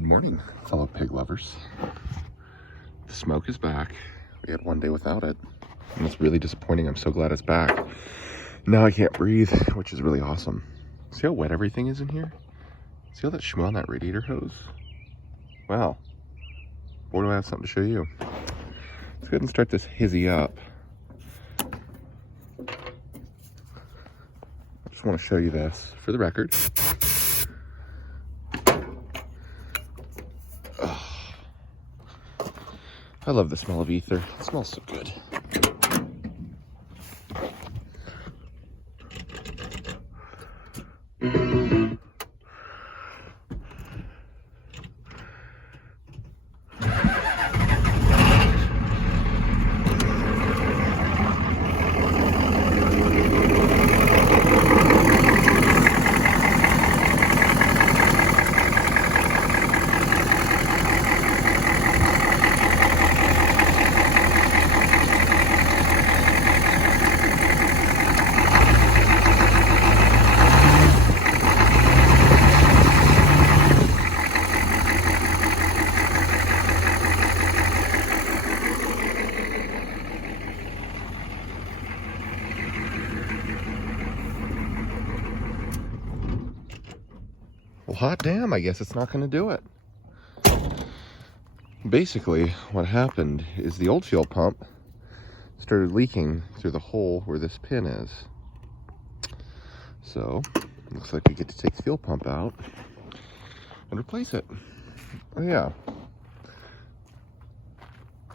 Good morning, fellow pig lovers. The smoke is back. We had one day without it, and it's really disappointing. I'm so glad it's back. Now I can't breathe, which is really awesome. See how wet everything is in here? See all that schmoo on that radiator hose? Wow. Boy, do I have something to show you. Let's go ahead and start this hizzy up. I just want to show you this for the record. I love the smell of ether. It smells so good. Well, hot damn, I guess it's not going to do it. Basically, what happened is the old fuel pump started leaking through the hole where this pin is. So, looks like we get to take the fuel pump out and replace it. Oh yeah.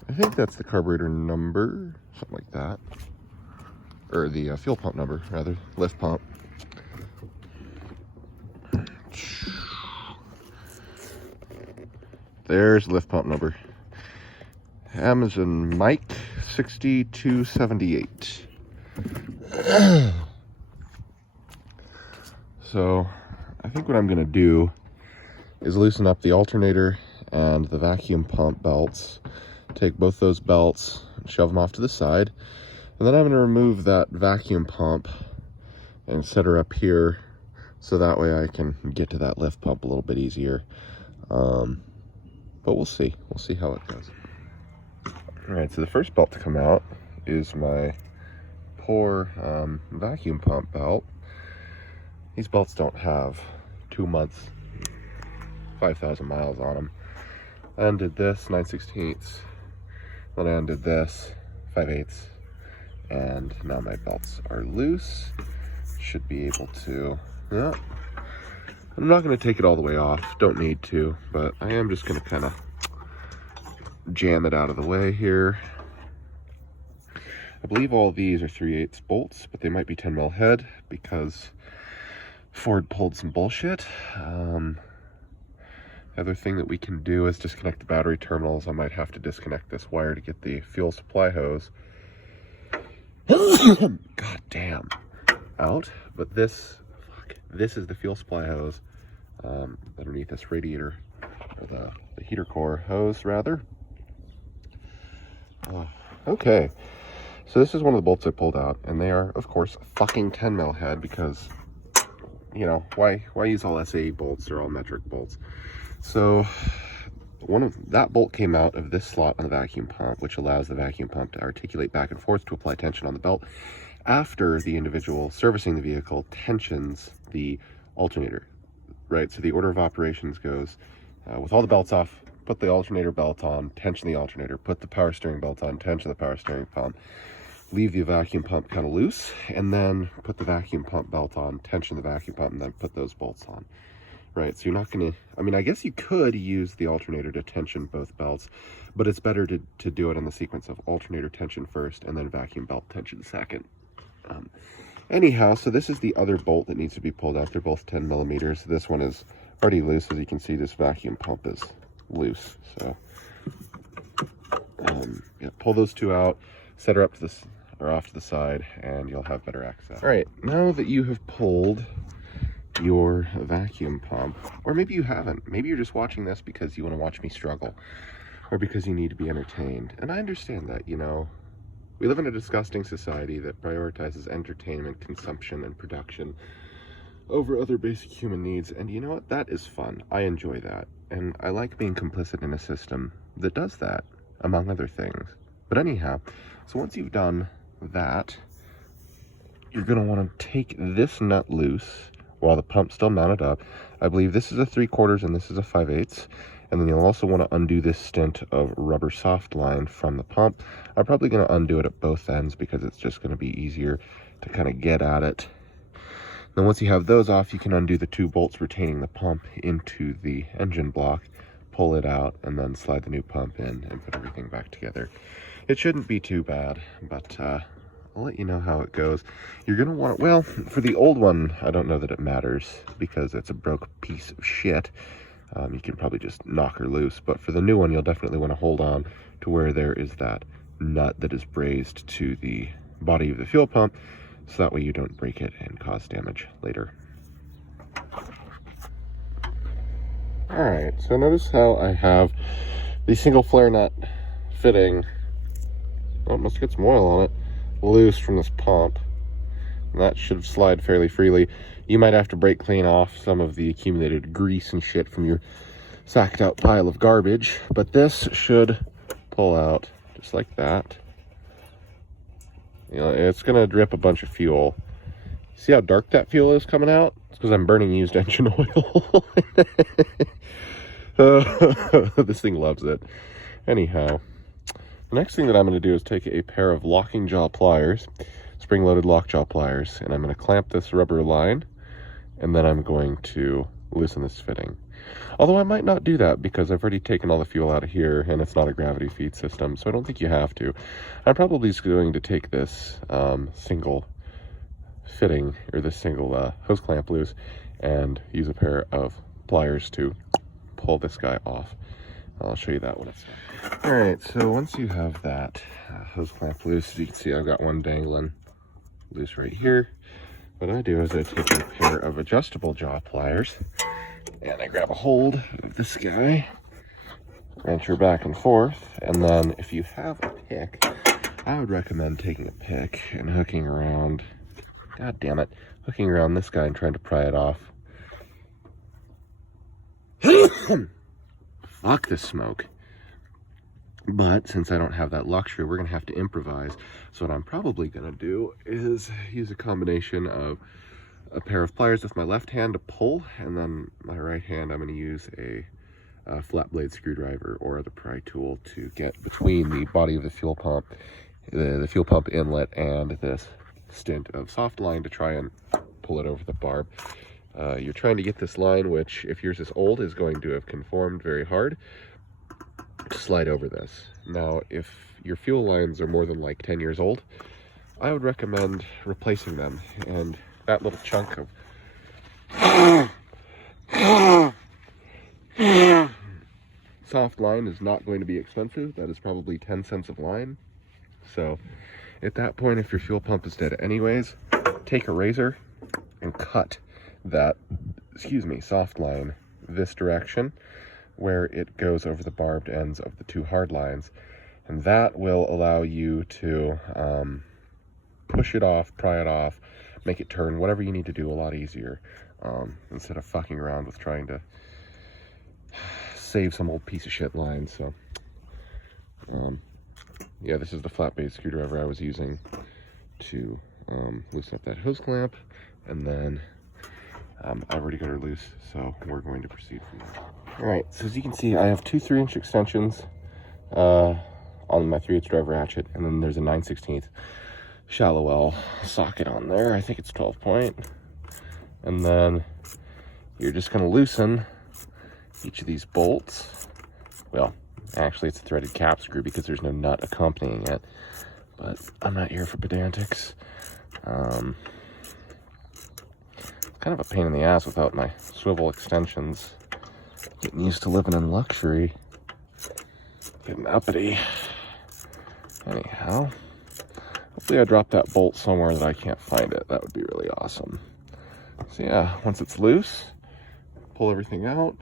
I think that's the carburetor number, something like that. Or the fuel pump number, rather, lift pump. There's the lift pump number. Amazon Mike 6278. So, I think what I'm going to do is loosen up the alternator and the vacuum pump belts. Take both those belts and shove them off to the side. And then I'm going to remove that vacuum pump and set her up here so that way I can get to that lift pump a little bit easier. But we'll see. We'll see how it goes. Alright, so the first belt to come out is my poor vacuum pump belt. These belts don't have 2 months, 5,000 miles on them. I undid this 9/16, then I undid this 5/8, and now my belts are loose. Should be able to, yeah. I'm not going to take it all the way off, don't need to, but I am just going to kind of jam it out of the way here. I believe all these are 3/8 bolts, but they might be 10 mil head because Ford pulled some bullshit. The other thing that we can do is disconnect the battery terminals. I might have to disconnect this wire to get the fuel supply hose. God damn. Out, but this is the fuel supply hose underneath this radiator, or the heater core hose rather. Okay, so this is one of the bolts I pulled out, and they are of course fucking 10 mil head because, you know, why use all SAE bolts? They're all metric bolts. So that bolt came out of this slot on the vacuum pump, which allows the vacuum pump to articulate back and forth to apply tension on the belt after the individual servicing the vehicle tensions the alternator, right? So the order of operations goes with all the belts off, put the alternator belt on, tension the alternator, put the power steering belt on, tension the power steering pump, leave the vacuum pump kind of loose, and then put the vacuum pump belt on, tension the vacuum pump, and then put those bolts on, right? So you're not going to, I mean, I guess you could use the alternator to tension both belts, but it's better to do it in the sequence of alternator tension first and then vacuum belt tension second. Anyhow, so this is the other bolt that needs to be pulled out. They're both 10 millimeters. This one is already loose. As you can see, this vacuum pump is loose. So yeah, pull those two out, set her up to this or off to the side, and you'll have better access. All right, now that you have pulled your vacuum pump, or maybe you haven't, maybe you're just watching this because you want to watch me struggle, or because you need to be entertained, and I understand that. You know, we live in a disgusting society that prioritizes entertainment, consumption, and production over other basic human needs. And you know what? That is fun. I enjoy that. And I like being complicit in a system that does that, among other things. But anyhow, so once you've done that, you're going to want to take this nut loose while the pump's still mounted up. I believe this is a 3/4 and this is a 5/8. And then you'll also want to undo this stint of rubber soft line from the pump. I'm probably going to undo it at both ends because it's just going to be easier to kind of get at it. Then once you have those off, you can undo the 2 bolts retaining the pump into the engine block, pull it out, and then slide the new pump in and put everything back together. It shouldn't be too bad, but I'll let you know how it goes. You're going to want, well, for the old one, I don't know that it matters because it's a broke piece of shit. You can probably just knock her loose, but for the new one, you'll definitely want to hold on to where there is that nut that is brazed to the body of the fuel pump, so that way you don't break it and cause damage later. Alright, so notice how I have the single flare nut fitting, oh, must get some oil on it, loose from this pump. And that should slide fairly freely. You might have to brake clean off some of the accumulated grease and shit from your sacked out pile of garbage, but this should pull out just like that. You know, it's gonna drip a bunch of fuel. See how dark that fuel is coming out? It's because I'm burning used engine oil. This thing loves it. Anyhow, the next thing that I'm going to do is take a pair of locking jaw pliers, spring-loaded lock jaw pliers, and I'm going to clamp this rubber line, and then I'm going to loosen this fitting. Although I might not do that because I've already taken all the fuel out of here and it's not a gravity feed system, so I don't think you have to. I'm probably just going to take this single fitting, or this single hose clamp loose, and use a pair of pliers to pull this guy off. I'll show you that when it's done. Alright, so once you have that hose clamp loose, as you can see I've got one dangling loose right here. What I do is I take a pair of adjustable jaw pliers and I grab a hold of this guy, wrench her back and forth, and then if you have a pick, I would recommend taking a pick and hooking around, god damn it, hooking around this guy and trying to pry it off. Fuck the smoke. But since I don't have that luxury, we're gonna have to improvise. So what I'm probably gonna do is use a combination of a pair of pliers with my left hand to pull, and then my right hand I'm gonna use a flat blade screwdriver or other pry tool to get between the body of the fuel pump, the fuel pump inlet, and this stint of soft line to try and pull it over the barb. You're trying to get this line, which if yours is old is going to have conformed very hard, to slide over this. Now if your fuel lines are more than like 10 years old, I would recommend replacing them, and that little chunk of soft line is not going to be expensive. That is probably 10 cents of line. So at that point, if your fuel pump is dead anyways, take a razor and cut that, soft line this direction where it goes over the barbed ends of the 2 hard lines, and that will allow you to push it off, pry it off, make it turn, whatever you need to do a lot easier, instead of fucking around with trying to save some old piece of shit line. So yeah, this is the flat blade screwdriver I was using to loosen up that hose clamp, and then I've already got her loose, so we're going to proceed from there. Alright, so as you can see, I have 2 3-inch extensions on my 3/8 drive ratchet, and then there's a 9/16 shallow well socket on there. I think it's 12 point. And then you're just going to loosen each of these bolts. Well, actually it's a threaded cap screw because there's no nut accompanying it, but I'm not here for pedantics. Kind of a pain in the ass without my swivel extensions. Getting used to living in luxury. Getting uppity. Anyhow, hopefully I dropped that bolt somewhere that I can't find it. That would be really awesome. So yeah, once it's loose, pull everything out.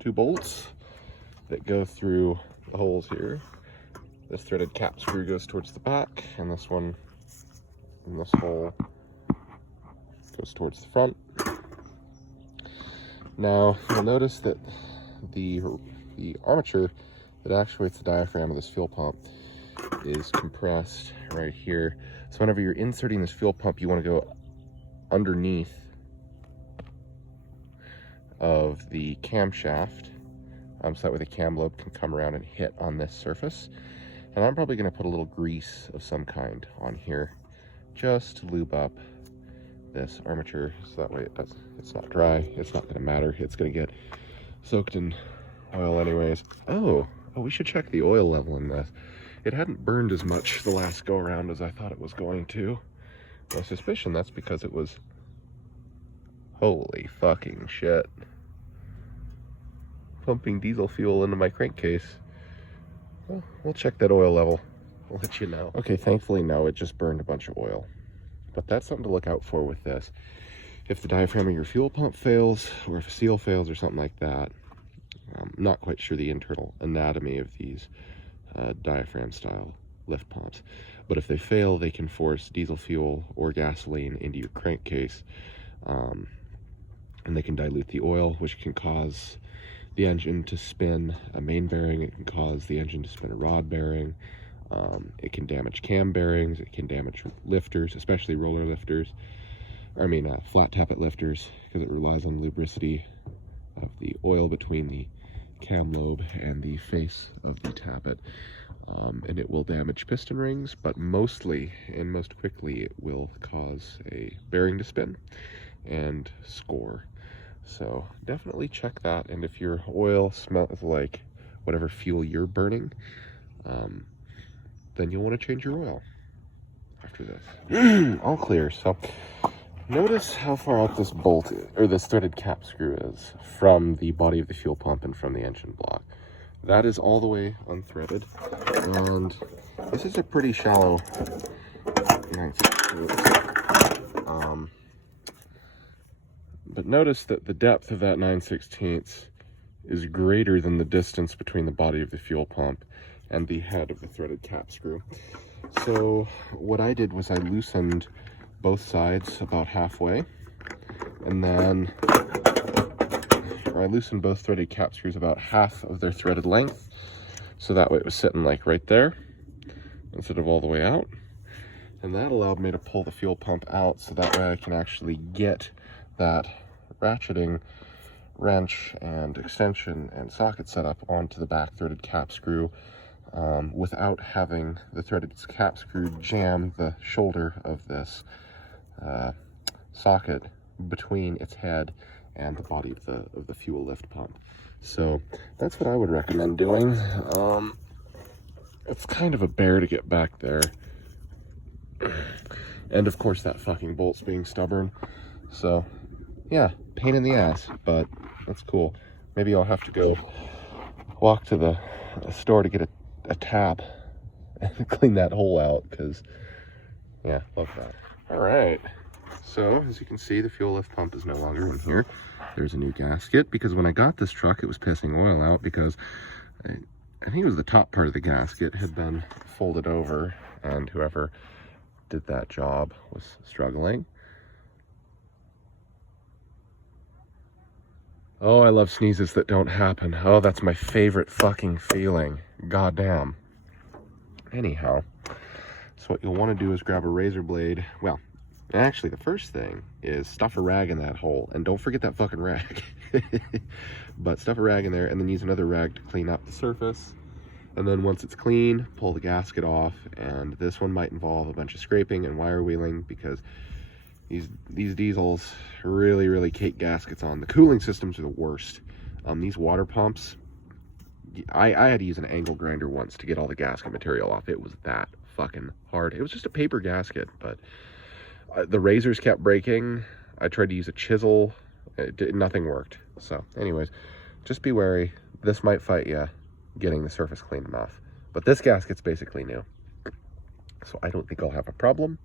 2 bolts that go through the holes here. This threaded cap screw goes towards the back, and this one in this hole goes towards the front. Now, you'll notice that the armature that actuates the diaphragm of this fuel pump is compressed right here. So whenever you're inserting this fuel pump, you want to go underneath of the camshaft, so that way the cam lobe can come around and hit on this surface. And I'm probably going to put a little grease of some kind on here just to lube up this armature, so that way it's not dry. It's not going to matter. It's going to get soaked in oil anyways. Oh, we should check the oil level in this. It hadn't burned as much the last go around as I thought it was going to. My suspicion that's because it was, holy fucking shit, pumping diesel fuel into my crankcase. Well, we'll check that oil level. I'll let you know. Okay, thankfully no, it just burned a bunch of oil. But that's something to look out for with this. If the diaphragm of your fuel pump fails, or if a seal fails or something like that, I'm not quite sure the internal anatomy of these diaphragm style lift pumps, but if they fail, they can force diesel fuel or gasoline into your crankcase, and they can dilute the oil, which can cause the engine to spin a main bearing. It can cause the engine to spin a rod bearing. It can damage cam bearings. It can damage lifters, especially roller lifters. Flat tappet lifters, because it relies on lubricity of the oil between the cam lobe and the face of the tappet. And it will damage piston rings, but mostly, and most quickly, it will cause a bearing to spin and score. So definitely check that. And if your oil smells like whatever fuel you're burning, then you'll want to change your oil after this. All clear. So notice how far out this bolt, or this threaded cap screw is from the body of the fuel pump and from the engine block. That is all the way unthreaded, and this is a pretty shallow 9/16. But notice that the depth of that 9/16 is greater than the distance between the body of the fuel pump and the head of the threaded cap screw. So what I did was I loosened both sides about halfway, and then I loosened both threaded cap screws about half of their threaded length, so that way it was sitting like right there instead of all the way out. And that allowed me to pull the fuel pump out, so that way I can actually get that ratcheting wrench and extension and socket setup onto the back threaded cap screw, without having the threaded cap screw jam the shoulder of this socket between its head and the body of the fuel lift pump. So that's what I would recommend doing. It's kind of a bear to get back there, and of course that fucking bolt's being stubborn. So yeah, pain in the ass, but that's cool. Maybe I'll have to go walk to the store to get a tap and clean that hole out, because yeah, love that. All right, so as you can see, the fuel lift pump is no longer in here. There's a new gasket, because when I got this truck, it was pissing oil out, because I think it was the top part of the gasket had been folded over, and whoever did that job was struggling. Oh, I love sneezes that don't happen. Oh, that's my favorite fucking feeling. Goddamn. Anyhow, so what you'll want to do is grab a razor blade. Well, actually, the first thing is stuff a rag in that hole, and don't forget that fucking rag. But stuff a rag in there, and then use another rag to clean up the surface. And then once it's clean, pull the gasket off, and this one might involve a bunch of scraping and wire wheeling, because these diesels really cake gaskets on. The cooling systems are the worst. These water pumps, I had to use an angle grinder once to get all the gasket material off. It was that fucking hard. It was just a paper gasket, but the razors kept breaking. I tried to use a chisel. Nothing worked. So anyways, just be wary. This might fight you getting the surface clean enough. But this gasket's basically new, so I don't think I'll have a problem.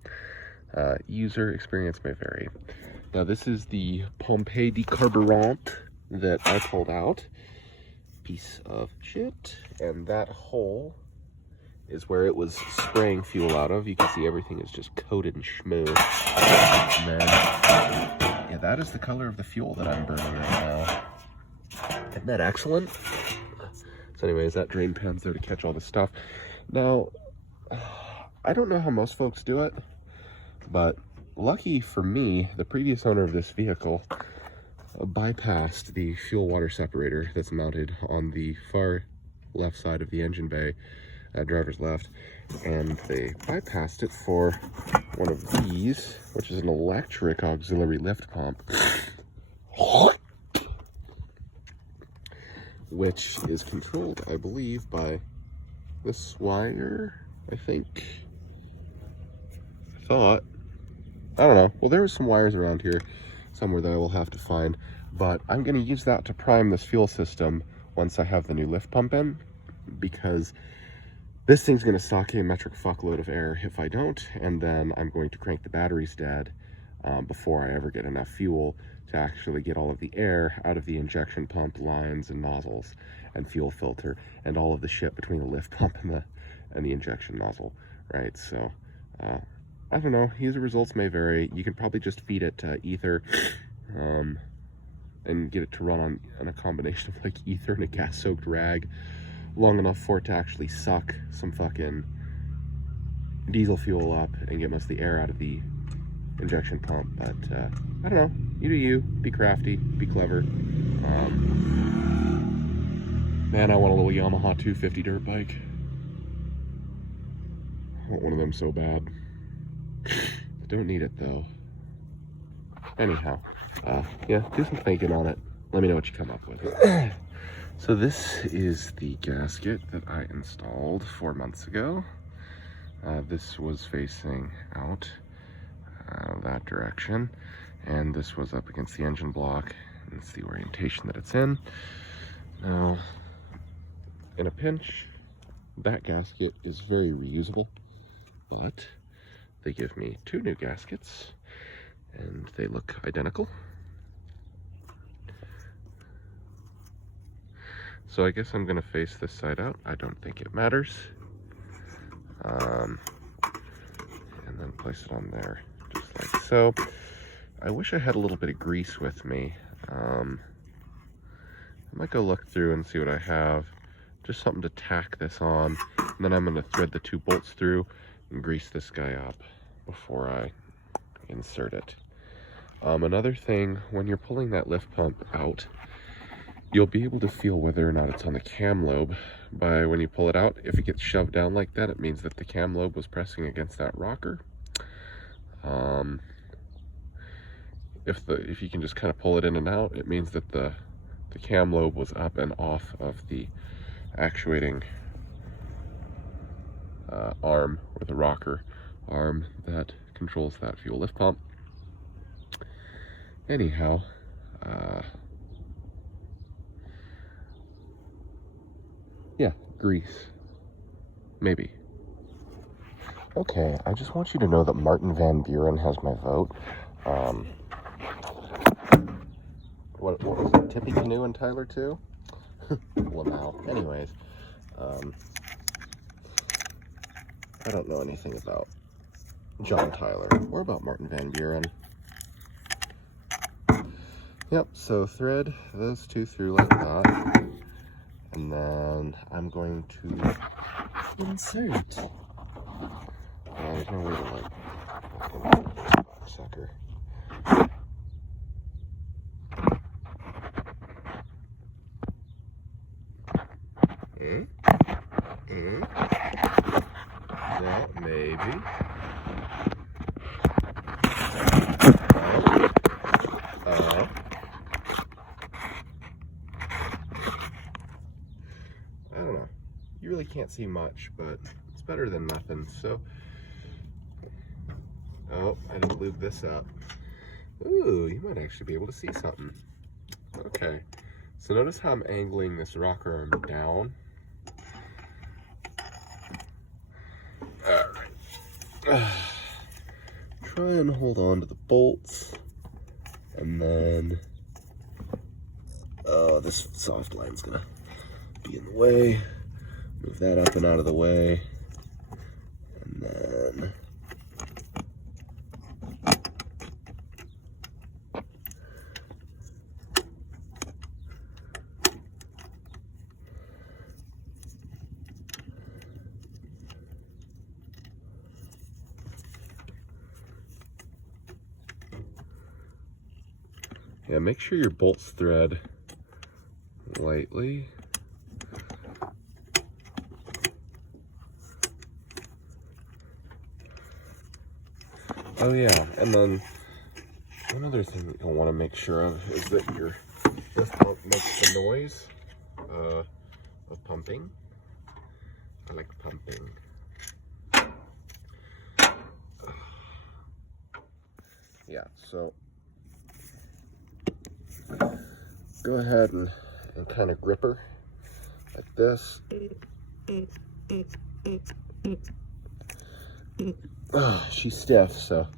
User experience may vary. Now this is the Pompe de carburant that I pulled out. Piece of shit. And that hole is where it was spraying fuel out of. You can see everything is just coated and smooth. And then, yeah, that is the color of the fuel that I'm burning right now. Isn't that excellent? So anyways, that drain pan's there to catch all this stuff. Now, I don't know how most folks do it, but lucky for me, the previous owner of this vehicle bypassed the fuel water separator that's mounted on the far left side of the engine bay, driver's left, and they bypassed it for one of these, which is an electric auxiliary lift pump, which is controlled, I believe, by this wire, I think. I don't know. Well, there are some wires around here somewhere that I will have to find, but I'm going to use that to prime this fuel system once I have the new lift pump in, because this thing's going to stock a metric fuckload of air if I don't, and then I'm going to crank the batteries dead before I ever get enough fuel to actually get all of the air out of the injection pump lines and nozzles and fuel filter and all of the shit between the lift pump and the injection nozzle, right? So I don't know, user results may vary. You can probably just feed it ether and get it to run on a combination of like ether and a gas soaked rag long enough for it to actually suck some fucking diesel fuel up and get most of the air out of the injection pump. But I don't know, you do you, be crafty, be clever. Man, I want a little Yamaha 250 dirt bike. I want one of them so bad. I don't need it though. Anyhow, yeah, do some thinking on it. Let me know what you come up with. So this is the gasket that I installed 4 months ago. This was facing out that direction, and this was up against the engine block, and it's the orientation that it's in. Now, in a pinch, that gasket is very reusable, but they give me 2 new gaskets, and they look identical. So I guess I'm gonna face this side out. I don't think it matters. And then place it on there, just like so. I wish I had a little bit of grease with me. I might go look through and see what I have. Just something to tack this on. And then I'm gonna thread the 2 bolts through and grease this guy up before I insert it. Another thing, when you're pulling that lift pump out, you'll be able to feel whether or not it's on the cam lobe by when you pull it out. If it gets shoved down like that, it means that the cam lobe was pressing against that rocker. If you can just kind of pull it in and out, it means that the cam lobe was up and off of the actuating arm, or the rocker arm that controls that fuel lift pump. Anyhow, yeah, grease. Maybe. Okay, I just want you to know that Martin Van Buren has my vote. What was it? Tippy Canoe and Tyler too? Well, now, anyways, I don't know anything about John Tyler or about Martin Van Buren. Yep, so thread those 2 through like that, and then I'm going to insert. There's no way to like sucker. That maybe. I don't know. You really can't see much, but it's better than nothing. So, oh, I didn't lube this up. Ooh, you might actually be able to see something. Okay, so notice how I'm angling this rocker arm down. Alright. Try and hold on to the bolts, and then this soft line's gonna be in the way. Move that up and out of the way. And then yeah, make sure your bolts thread lightly. Oh yeah, and then one other thing that you'll want to make sure of is that your lift pump makes the noise of pumping. I like pumping. Yeah, so go ahead and kind of grip her like this. Oh, she's stiff, so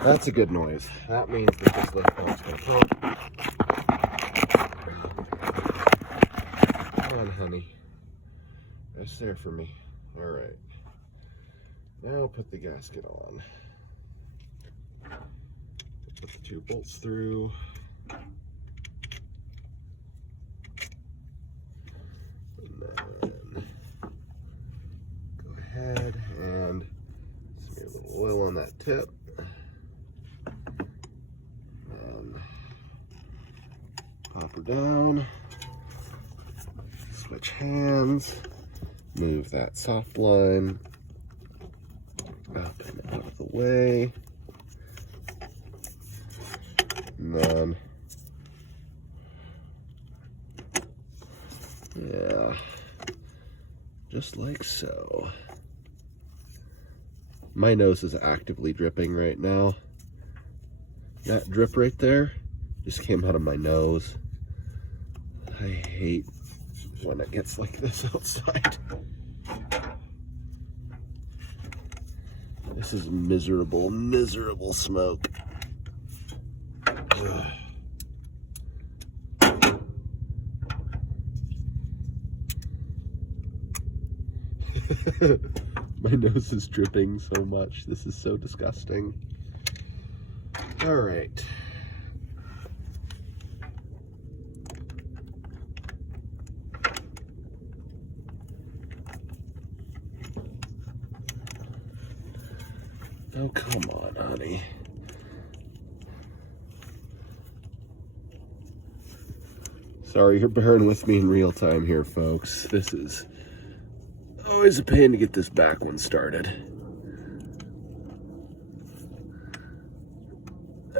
that's a good noise. That means that this lift pump's gonna pump. Come on, honey. That's there for me. All right. Now put the gasket on. Put the 2 bolts through. And then go ahead and smear a little oil on that tip. And pop her down. Switch hands. Move that soft line up and out of the way. And then, yeah, just like so. My nose is actively dripping right now. That drip right there just came out of my nose. I hate when it gets like this outside. This is miserable, miserable smoke. My nose is dripping so much. This is so disgusting. All right. Oh, come on, honey. Sorry, you're bearing with me in real time here, folks. This is always a pain to get this back one started.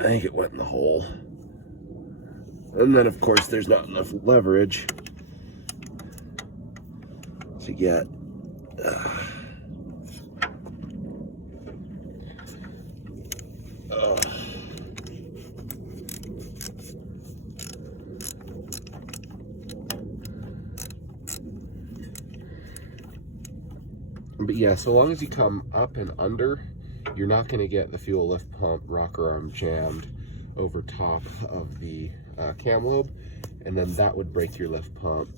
I think it went in the hole. And then, of course, there's not enough leverage to get But yeah, so long as you come up and under, you're not going to get the fuel lift pump rocker arm jammed over top of the cam lobe, and then that would break your lift pump,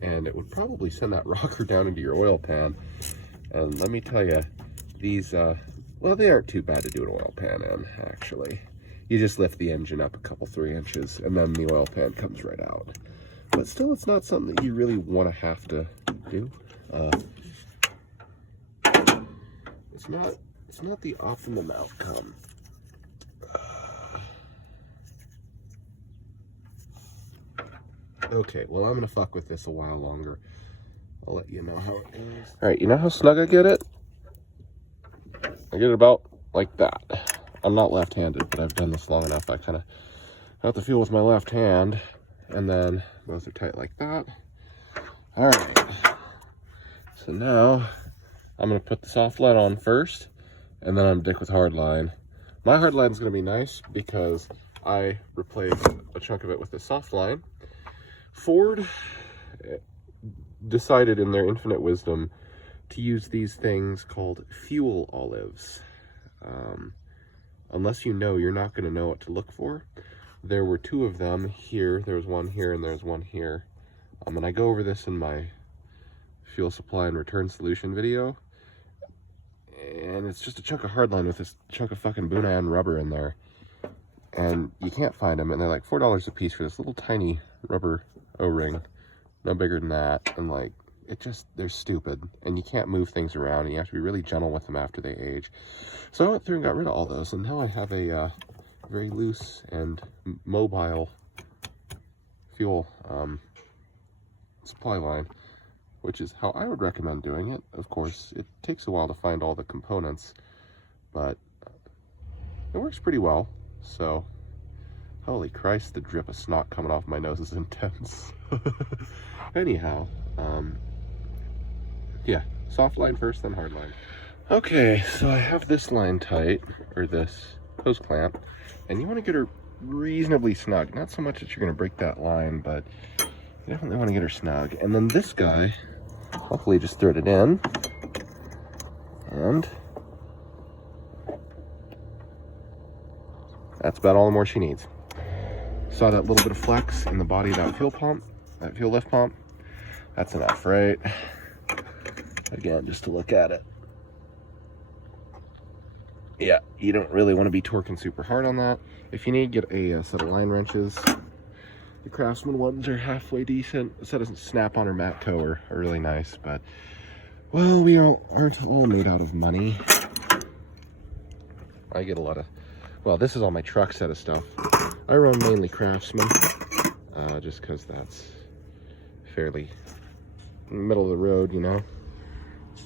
and it would probably send that rocker down into your oil pan. And let me tell you, these, well, they aren't too bad to do an oil pan in, actually. You just lift the engine up a couple, 3 inches, and then the oil pan comes right out. But still, it's not something that you really want to have to do. It's not the optimum outcome. Okay, well, I'm gonna fuck with this a while longer. I'll let you know how it goes. All right, you know how snug I get it? I get it about like that. I'm not left-handed, but I've done this long enough. I kind of have to feel with my left hand, and then both are tight like that. All right. So now I'm gonna put the soft line on first, and then I'm dick with hard line. My hard line is gonna be nice because I replaced a chunk of it with the soft line. Ford decided in their infinite wisdom to use these things called fuel olives. Unless you know, you're not gonna know what to look for. There were 2 of them here. There's one here and there's one here. And I go over this in my fuel supply and return solution video. and it's just a chunk of hardline with this chunk of fucking Bunyan rubber in there. And you can't find them, and they're like $4 a piece for this little tiny rubber O-ring, no bigger than that. And like, they're stupid, and you can't move things around, and you have to be really gentle with them after they age. So I went through and got rid of all those, and now I have a very loose and mobile fuel supply line, which is how I would recommend doing it. Of course, it takes a while to find all the components, but it works pretty well. So, holy Christ, the drip of snot coming off my nose is intense. Anyhow, yeah, soft line first, then hard line. Okay, so I have this line tight, or this hose clamp, and you want to get her reasonably snug. Not so much that you're going to break that line, but you definitely want to get her snug. And then this guy, hopefully just thread it in, and that's about all the more she needs. Saw that little bit of flex in the body of that fuel pump, that fuel lift pump. That's enough, right? Again, just to look at it. Yeah, you don't really want to be torquing super hard on that. If you need, get a set of line wrenches. The Craftsman ones are halfway decent. A set of Snap-on or Matco are really nice, but, well, we aren't all made out of money. I get a lot of, well, this is all my truck set of stuff. I run mainly Craftsman, just because that's fairly middle of the road, you know.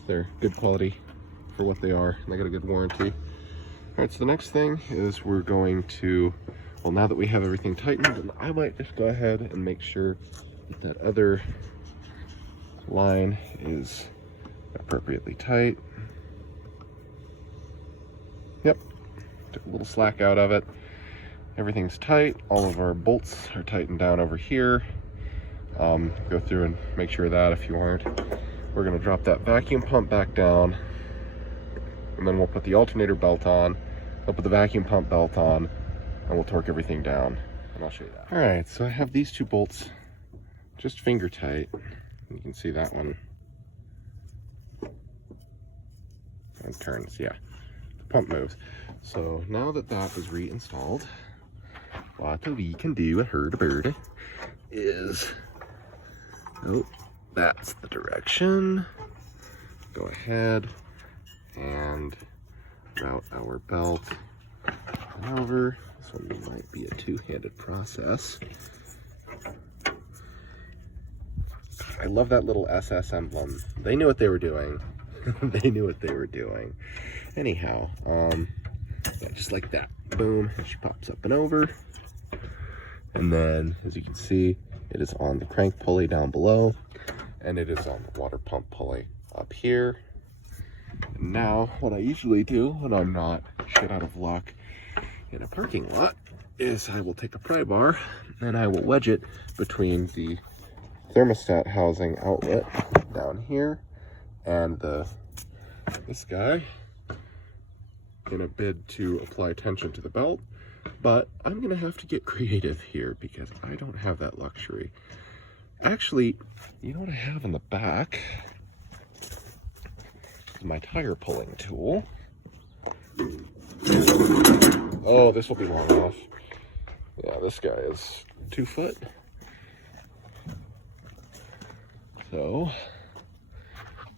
They're good quality for what they are, and they got a good warranty. All right, so the next thing is we're going to, well, now that we have everything tightened, I might just go ahead and make sure that that other line is appropriately tight. Yep, took a little slack out of it. Everything's tight. All of our bolts are tightened down over here. Go through and make sure of that if you aren't. We're going to drop that vacuum pump back down, and then we'll put the alternator belt on. We'll put the vacuum pump belt on, and we'll torque everything down, and I'll show you that. All right, so I have these two bolts just finger tight. You can see that one. And turns, yeah. The pump moves. So now that that is reinstalled, what we can do at Herd-a-Bird is, oh, that's the direction. Go ahead and route our belt over. This one might be a two-handed process. I love that little SS emblem. They knew what they were doing. They knew what they were doing. Anyhow, yeah, just like that. Boom, she pops up and over. And then, as you can see, it is on the crank pulley down below, and it is on the water pump pulley up here. And now, what I usually do when I'm not shit out of luck in a parking lot is I will take a pry bar and I will wedge it between the thermostat housing outlet down here and this guy in a bid to apply tension to the belt. But I'm gonna have to get creative here because I don't have that luxury. Actually, you know what I have in the back is my tire pulling tool. Oh, this will be long enough. Yeah, this guy is 2 foot. So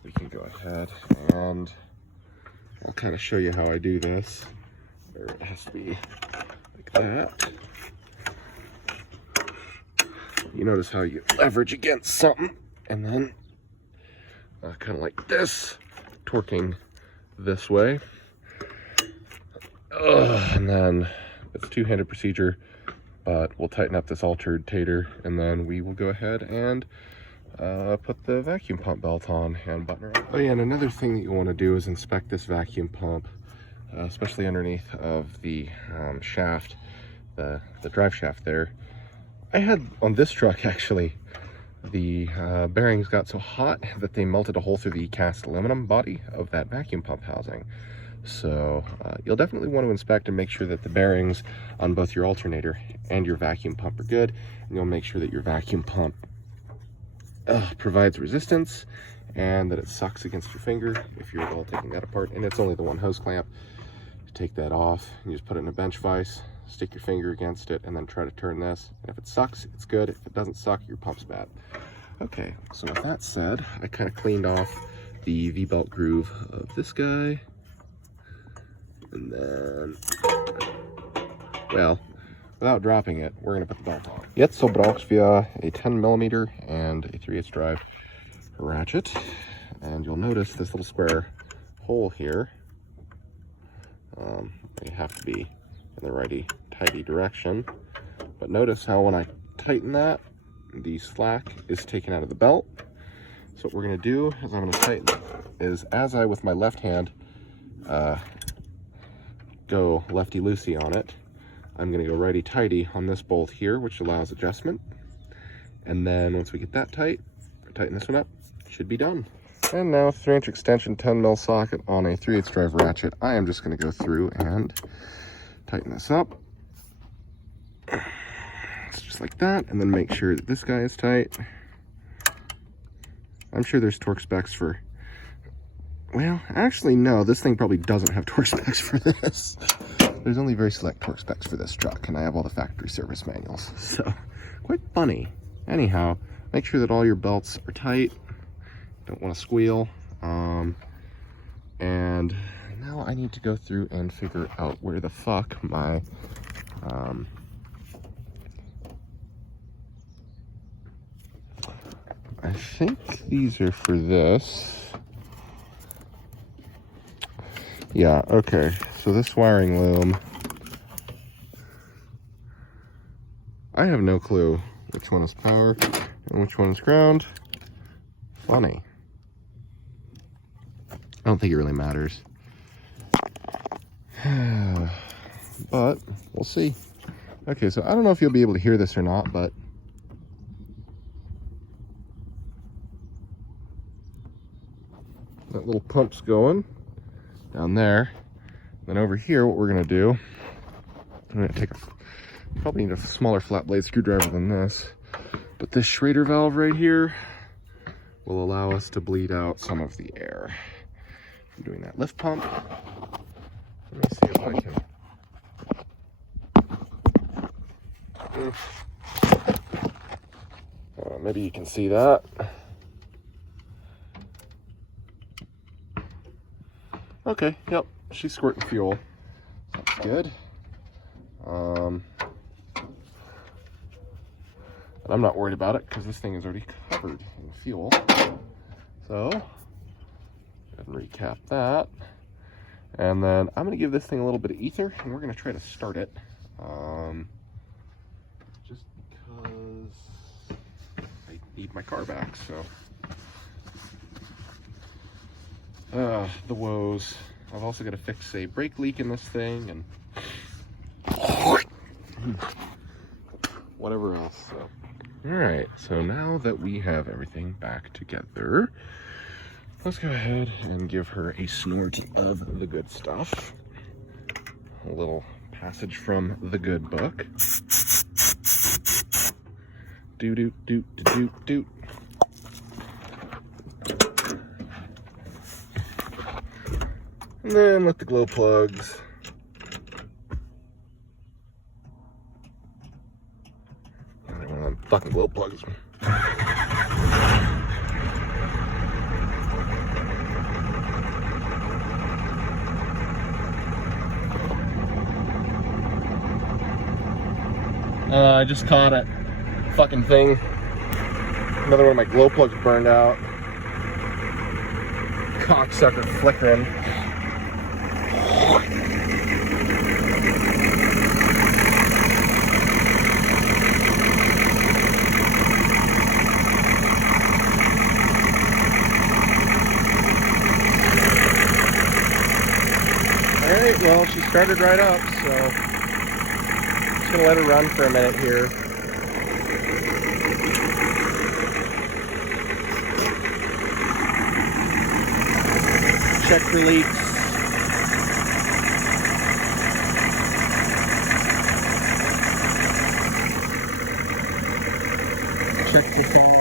we can go ahead and I'll kind of show you how I do this. Or it has to be like that. You notice how you leverage against something, and then kind of like this, torquing this way. And then it's a two-handed procedure, but we'll tighten up this alternator, and then we will go ahead and put the vacuum pump belt on and button her up. Oh yeah, and another thing that you want to do is inspect this vacuum pump, especially underneath of the shaft, the drive shaft there. I had on this truck actually, the bearings got so hot that they melted a hole through the cast aluminum body of that vacuum pump housing. So you'll definitely want to inspect and make sure that the bearings on both your alternator and your vacuum pump are good, and you'll make sure that your vacuum pump provides resistance and that it sucks against your finger if you're at all taking that apart. And it's only the one hose clamp. You take that off, and you just put it in a bench vise, stick your finger against it, and then try to turn this. And if it sucks, it's good. If it doesn't suck, your pump's bad. Okay, so with that said, I kind of cleaned off the V-belt groove of this guy. And then, well, without dropping it, we're going to put the bolt on. Jetzt so brauchst wir a 10mm and a 3/8 drive ratchet. And you'll notice this little square hole here. They have to be in the righty-tighty direction. But notice how when I tighten that, the slack is taken out of the belt. So what we're going to do is I'm going to tighten is as I, with my left hand, go lefty-loosey on it, I'm going to go righty-tighty on this bolt here, which allows adjustment. And then once we get that tight, tighten this one up, it should be done. And now 3-inch extension 10mm socket on a 3/8 drive ratchet. I am just going to go through and tighten this up. It's just like that, and then make sure that this guy is tight. I'm sure there's torque specs for, well, actually no, this thing probably doesn't have torque specs for this. There's only very select torque specs for this truck, and I have all the factory service manuals, so quite funny. Anyhow, make sure that all your belts are tight. Don't want to squeal. And now I need to go through and figure out where the fuck my I think these are for this. Yeah, okay. So this wiring loom, I have no clue which one is power and which one is ground. Funny. I don't think it really matters. But we'll see. Okay, so I don't know if you'll be able to hear this or not, but that little pump's going down there. Then over here, what we're gonna do, I'm gonna take probably need a smaller flat blade screwdriver than this, but this Schrader valve right here will allow us to bleed out some of the air from doing that lift pump. Let me see if I can. Maybe you can see that. Okay, yep, she's squirting fuel. That's good. And I'm not worried about it because this thing is already covered in fuel. So, go ahead and recap that. And then I'm going to give this thing a little bit of ether, and we're going to try to start it. Just because I need my car back, so. The woes. I've also got to fix a brake leak in this thing, and whatever else, so. Alright, so now that we have everything back together, let's go ahead and give her a snort of the good stuff. A little passage from the good book. Doot doot doot doot doot. And then let the glow plugs. One of them fucking glow plugs. I just caught it. Fucking thing. Another one of my glow plugs burned out. Cocksucker flickering. Alright, well, she started right up, so just gonna let her run for a minute here. Check for leaks. Check the tank.